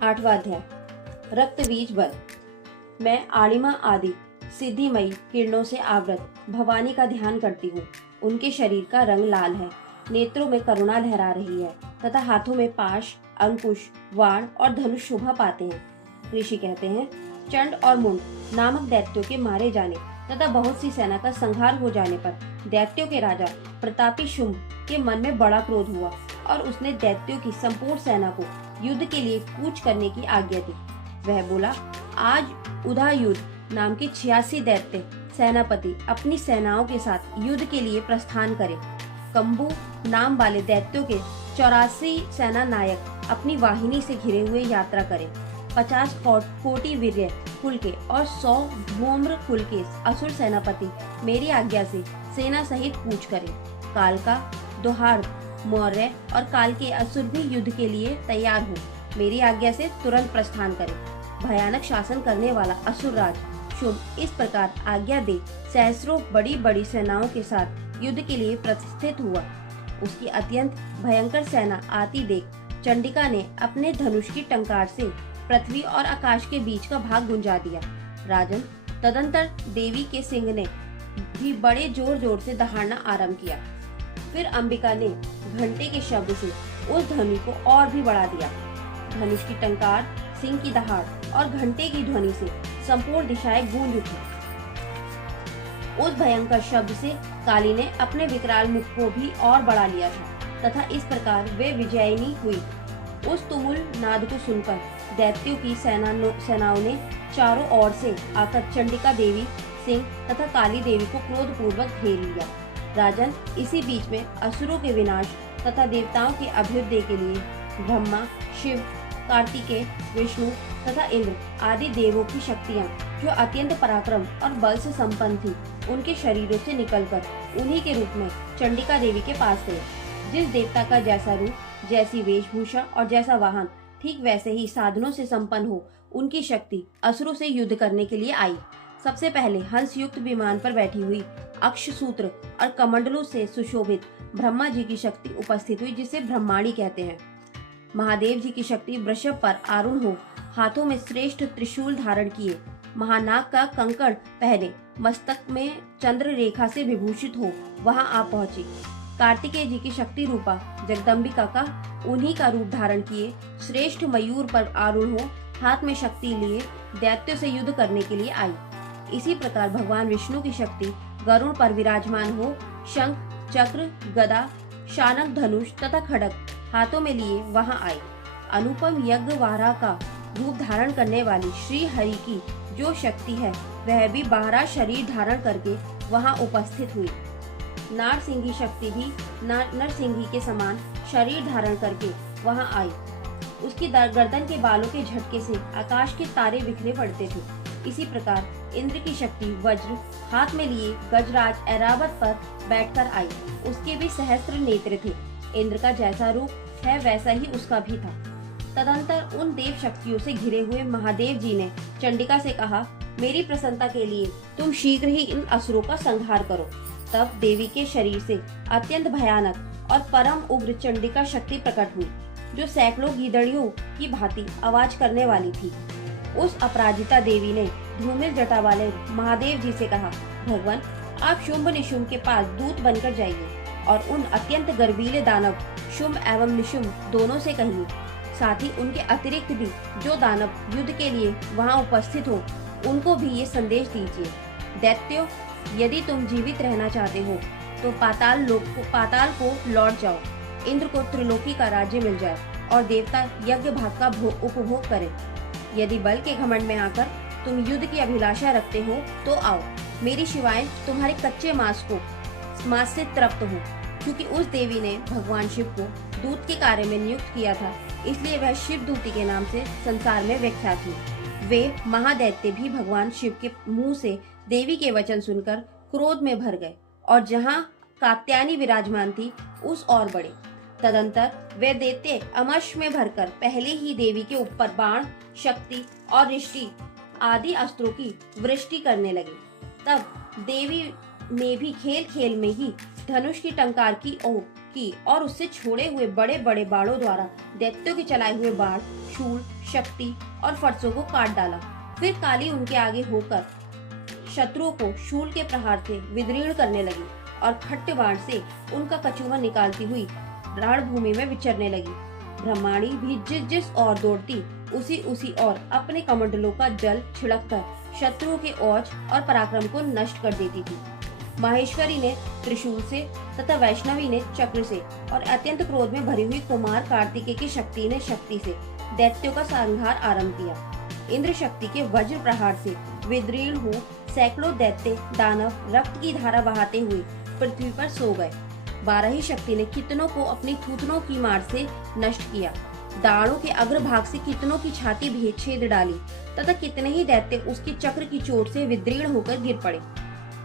आठवां अध्याय। रक्त बीज बल। मैं आलिमा आदि सिद्धिमयी किरणों से आवृत भवानी का ध्यान करती हूँ। उनके शरीर का रंग लाल है, नेत्रों में करुणा लहरा रही है तथा हाथों में पाश, अंकुश, वाण और धनुष शोभा पाते हैं। ऋषि कहते हैं, चंड और मुंड नामक दैत्यों के मारे जाने तथा बहुत सी सेना का संहार हो जाने पर दैत्यों के राजा प्रतापी शुंभ के मन में बड़ा क्रोध हुआ और उसने दैत्यों की संपूर्ण सेना को युद्ध के लिए कूच करने की आज्ञा दी। वह बोला, आज उदययुध नाम के 86 दैत्य सेनापति अपनी सेनाओं के साथ युद्ध के लिए प्रस्थान करें। कंबू नाम वाले दैत्यों के 84 सेना नायक अपनी वाहिनी से घिरे हुए यात्रा करें। 50 कोटि वीर्य कुल के और 100 धूम्र कुल के असुर सेनापति मेरी आज्ञा से सेना सहित कूच करें। कालका, दोहार, मौर्य और काल के असुर भी युद्ध के लिए तैयार हो मेरी आज्ञा से तुरंत प्रस्थान करें। भयानक शासन करने वाला असुरराज शुंभ इस प्रकार आज्ञा दे सहस्रों बड़ी बड़ी सेनाओं के साथ युद्ध के लिए प्रतिष्ठित हुआ। उसकी अत्यंत भयंकर सेना आती देख चंडिका ने अपने धनुष की टंकार से पृथ्वी और आकाश के बीच का भाग गुंजा दिया। राजन, तदंतर देवी के सिंह ने भी बड़े जोर जोर से दहाड़ना आरंभ किया। फिर अंबिका ने घंटे के शब्द से उस ध्वनि को और भी बढ़ा दिया। धनुष की टंकार, सिंह की दहाड़ और घंटे की ध्वनि से संपूर्ण दिशाएं गूंज उठी। उस भयंकर शब्द से काली ने अपने विकराल मुख को भी और बढ़ा लिया था तथा इस प्रकार वे विजयिनी हुई। उस तुमुल नाद को सुनकर दैत्यों की सेनाओं ने चारों ओर से आकर चंडिका देवी, सिंह तथा काली देवी को क्रोध पूर्वक घेर लिया। राजन, इसी बीच में असुरों के विनाश तथा देवताओं के अभ्युदय के लिए ब्रह्मा, शिव, कार्तिकेय, विष्णु तथा इंद्र आदि देवों की शक्तियां जो अत्यंत पराक्रम और बल से संपन्न थी, उनके शरीरों से निकलकर उन्हीं के रूप में चंडिका देवी के पास गए। जिस देवता का जैसा रूप, जैसी वेशभूषा और जैसा वाहन, ठीक वैसे ही साधनों से संपन्न हो उनकी शक्ति असुरों से युद्ध करने के लिए आई। सबसे पहले हंस युक्त विमान पर बैठी हुई अक्षसूत्र और कमंडलों से सुशोभित ब्रह्मा जी की शक्ति उपस्थित हुई, जिसे ब्रह्माणी कहते हैं। महादेव जी की शक्ति वृषभ पर आरूढ़ हो, हाथों में श्रेष्ठ त्रिशूल धारण किए, महानाग का कंकड़ पहने, मस्तक में चंद्र रेखा से विभूषित हो वहां आ पहुंची। कार्तिकेय जी की शक्ति रूपा जगदम्बिका का उन्हीं का रूप धारण किए श्रेष्ठ मयूर पर आरूढ़ हो, हाथ में शक्ति लिए दैत्यों से युद्ध करने के लिए आई। इसी प्रकार भगवान विष्णु की शक्ति गरुड़ पर विराजमान हो, शंख, चक्र, गदा, शानक, धनुष तथा खड्ग हाथों में लिए वहां आई। अनुपम यज्ञ वारा का रूप धारण करने वाली श्री हरि की जो शक्ति है, वह भी 12 शरीर धारण करके वहां उपस्थित हुई। नारसिंही शक्ति भी नरसिंही के समान शरीर धारण करके वहां आई। उसकी गर्दन के बालों के झटके से आकाश के तारे बिखरे पड़ते थे। इसी प्रकार इंद्र की शक्ति वज्र हाथ में लिए गजराज ऐरावत पर बैठकर आई। उसके भी सहस्त्र नेत्र थे। इंद्र का जैसा रूप है वैसा ही उसका भी था। तदंतर उन देव शक्तियों से घिरे हुए महादेव जी ने चंडिका से कहा, मेरी प्रसन्नता के लिए तुम शीघ्र ही इन असुरों का संहार करो। तब देवी के शरीर से अत्यंत भयानक और परम उग्र चंडिका शक्ति प्रकट हुई, जो सैकड़ों गीदड़ियों की भांति आवाज करने वाली थी। उस अपराजिता देवी ने धूमिल जटा वाले महादेव जी से कहा, भगवान, आप शुंभ निशुंभ के पास दूत बनकर जाइए और उन अत्यंत गर्वीले दानव शुंभ एवं निशुंभ दोनों से कहिए, साथ ही उनके अतिरिक्त भी जो दानव युद्ध के लिए वहां उपस्थित हो, उनको भी ये संदेश दीजिए, दैत्यों, यदि तुम जीवित रहना चाहते हो तो पाताल को लौट जाओ। इंद्र को त्रिलोकी का राज्य मिल जाए और देवता यज्ञ भाग का उपभोग करें। यदि बल के घमंड में आकर तुम युद्ध की अभिलाषा रखते हो तो आओ, मेरी शिवाएं तुम्हारे कच्चे मांस से तृप्त हो। क्योंकि उस देवी ने भगवान शिव को दूत के कार्य में नियुक्त किया था, इसलिए वह शिव दूती के नाम से संसार में विख्यात हुई। वे महादैत्य भी भगवान शिव के मुंह से देवी के वचन सुनकर क्रोध में भर गए और जहाँ कात्यायनी विराजमान थी उस और बढ़े। तदंतर वे दैत्य अमश में भरकर पहले ही देवी के ऊपर बाण, शक्ति और रिष्टि आदि अस्त्रों की वृष्टि करने लगे। तब देवी ने भी खेल खेल में ही धनुष की टंकार की की और उससे छोड़े हुए बड़े बड़े बाणों द्वारा दैत्यों के चलाए हुए बाण, शूल, शक्ति और फरसों को काट डाला। फिर काली उनके आगे होकर शत्रुओं को शूल के प्रहार से विदीर्ण करने लगी और खट्ट बाण से उनका कछुआ निकालती हुई रणभूमि में विचरने लगी। ब्रह्माणी भी जिस जिस ओर दौड़ती उसी उसी ओर अपने कमंडलों का जल छिड़ककर शत्रुओं के औज और पराक्रम को नष्ट कर देती थी। माहेश्वरी ने त्रिशूल से तथा वैष्णवी ने चक्र से और अत्यंत क्रोध में भरी हुई कुमार कार्तिकेय की शक्ति ने शक्ति से दैत्यों का संहार आरंभ किया। इंद्र शक्ति के वज्र प्रहार से विदीर्ण हो सैकड़ों दैत्य दानव रक्त की धारा बहाते हुए पृथ्वी पर सो गए। 12 ही शक्ति ने कितनों को अपनी थूथनों की मार से नष्ट किया। दाढ़ों के अग्रभाग से कितनों की छाती भी छेद डाली तथा कितने ही दैत्य उसके चक्र की चोट से विदीर्ण होकर गिर पड़े।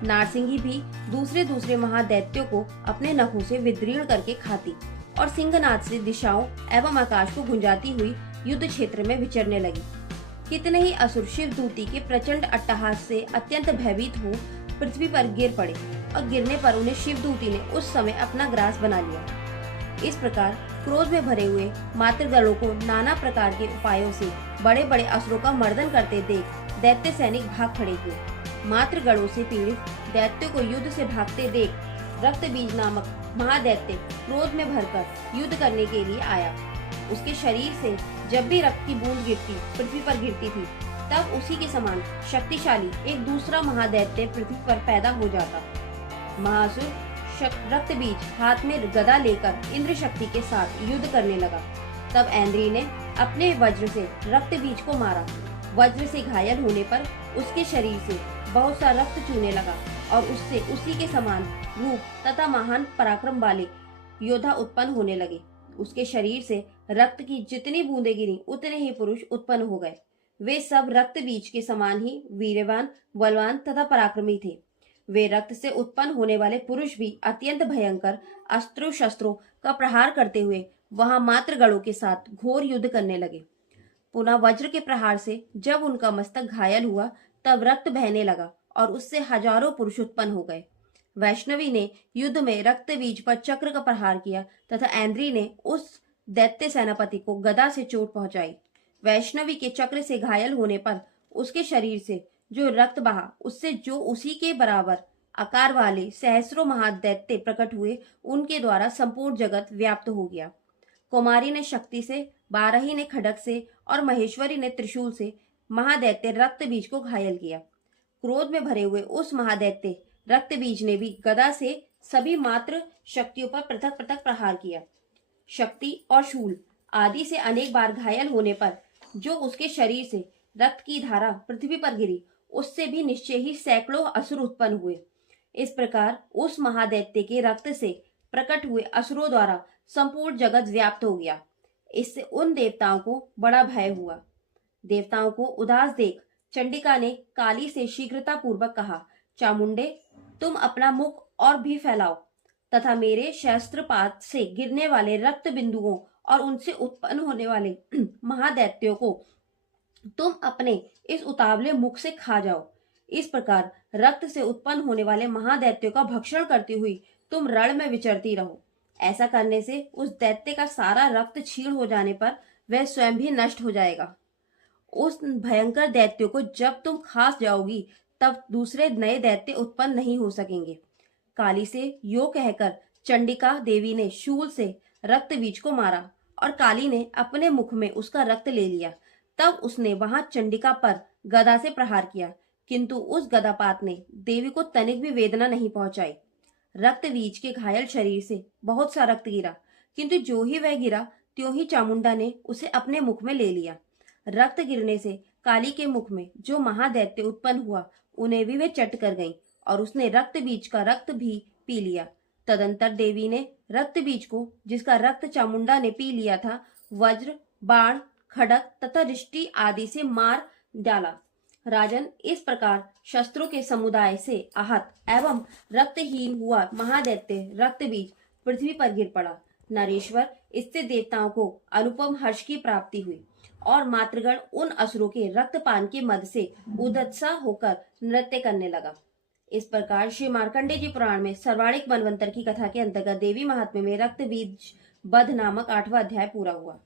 नारसिंगी भी दूसरे दूसरे महादैत्यों को अपने नखों से विदीर्ण करके खाती और सिंहनाद से दिशाओं एवं आकाश को गुंजाती हुई युद्ध क्षेत्र में विचरने लगी। कितने ही असुर शिव दूती के प्रचंड अट्टहास से अत्यंत भयभीत हो पृथ्वी पर गिर पड़े और गिरने पर उन्हें शिवदूती ने उस समय अपना ग्रास बना लिया। इस प्रकार क्रोध में भरे हुए मातृगणों को नाना प्रकार के उपायों से बड़े बड़े असुरों का मर्दन करते देख दैत्य सैनिक भाग खड़े हुए। मातृगणों से पीड़ित दैत्यों को युद्ध से भागते देख रक्तबीज नामक महादैत्य क्रोध में भरकर युद्ध करने के लिए आया। उसके शरीर से जब भी रक्त की बूंद गिरती पृथ्वी पर गिरती थी तब उसी के समान शक्तिशाली एक दूसरा महादैत्य पृथ्वी पर पैदा हो जाता। महासुर रक्तबीज हाथ में गदा लेकर इंद्र शक्ति के साथ युद्ध करने लगा। तब ऐन्द्री ने अपने वज्र से रक्तबीज को मारा। वज्र से घायल होने पर उसके शरीर से बहुत सा रक्त चूने लगा और उससे उसी के समान रूप तथा महान पराक्रम वाले योद्धा उत्पन्न होने लगे। उसके शरीर से रक्त की जितनी बूंदें गिरी उतने ही पुरुष उत्पन्न हो गए। वे सब रक्त बीज के समान ही वीरवान, बलवान तथा पराक्रमी थे। वे रक्त से उत्पन्न होने वाले पुरुष भी अत्यंत भयंकर अस्त्रों शस्त्रों का प्रहार करते हुए वहां मातृगणों के साथ घोर युद्ध करने लगे। पुनः वज्र के प्रहार से जब उनका मस्तक घायल हुआ तब रक्त बहने लगा और उससे हजारों पुरुष उत्पन्न हो गए। वैष्णवी ने युद्ध में रक्त बीज पर चक्र का प्रहार किया तथा ऐन्द्री ने उस दैत्य सेनापति को गदा से चोट पहुंचाई। वैष्णवी के चक्र से घायल होने पर उसके शरीर से जो रक्त बहा उससे जो उसी के बराबर आकार वाले सहस्रों महादैत्य प्रकट हुए, उनके द्वारा संपूर्ण जगत व्याप्त हो गया। कुमारी ने शक्ति से, बारही ने खड्ग से और महेश्वरी ने त्रिशूल से महादैत्य रक्त बीज को घायल किया। क्रोध में भरे हुए उस महादैत्य रक्त बीज ने भी गदा से सभी मात्र शक्तियों पर पृथक पृथक प्रहार किया। शक्ति और शूल आदि से अनेक बार घायल होने पर जो उसके शरीर से रक्त की धारा पृथ्वी पर गिरी, उससे भी निश्चय ही सैकड़ों असुर उत्पन्न हुए। इस प्रकार उस महादैत्य के रक्त से प्रकट हुए असुरों द्वारा संपूर्ण जगत व्याप्त हो गया। इससे उन देवताओं को बड़ा भय हुआ। देवताओं को उदास देख चंडिका ने काली से शीघ्रता पूर्वक कहा, चामुंडे, तुम अपना मुख और भी फैलाओ तथा मेरे शस्त्रपात से गिरने वाले रक्त बिंदुओं और उनसे उत्पन्न होने वाले महादैत्यों को तुम अपने इस उतावले मुख से खा जाओ। इस प्रकार रक्त से उत्पन्न होने वाले महादैत्यों का भक्षण करती हुई तुम रण में विचरती रहो। ऐसा करने से उस दैत्य का सारा रक्त क्षीण हो जाने पर वह स्वयं भी नष्ट हो जाएगा। उस भयंकर दैत्यों को जब तुम खा जाओगी तब दूसरे नए दैत्य उत्पन्न नहीं हो सकेंगे। काली से यो कहकर चंडिका देवी ने शूल से रक्त बीज को मारा और काली ने अपने मुख में उसका रक्त ले लिया। तब उसने वहां चंडिका पर गदा से प्रहार किया, किंतु उस गदापात ने देवी को तनिक भी वेदना नहीं पहुंचाई। रक्त बीज के घायल शरीर से बहुत सा रक्त गिरा, किंतु जो ही वह गिरा त्यों ही चामुंडा ने उसे अपने मुख में ले लिया। रक्त गिरने से काली के मुख में जो महादैत्य उत्पन्न हुआ, उन्हें भी वे चट कर गईं और उसने रक्त बीज का रक्त भी पी लिया। तदंतर देवी ने रक्त बीज को, जिसका रक्त चामुंडा ने पी लिया था, वज्र, बाण, खड्ग तथा रिष्टि आदि से मार डाला। राजन, इस प्रकार शस्त्रों के समुदाय से आहत एवं रक्तहीन हुआ महादैत्य रक्त बीज पृथ्वी पर गिर पड़ा। नरेश्वर, इससे देवताओं को अनुपम हर्ष की प्राप्ति हुई और मातृगण उन असुरों के रक्तपान के मद से उदत्सा होकर नृत्य करने लगा। इस प्रकार श्री मार्कंडे जी पुराण में सर्वाणिक मनवंतर की कथा के अंतर्गत देवी महात्म्य में रक्त बीज बध नामक 8वां अध्याय पूरा हुआ।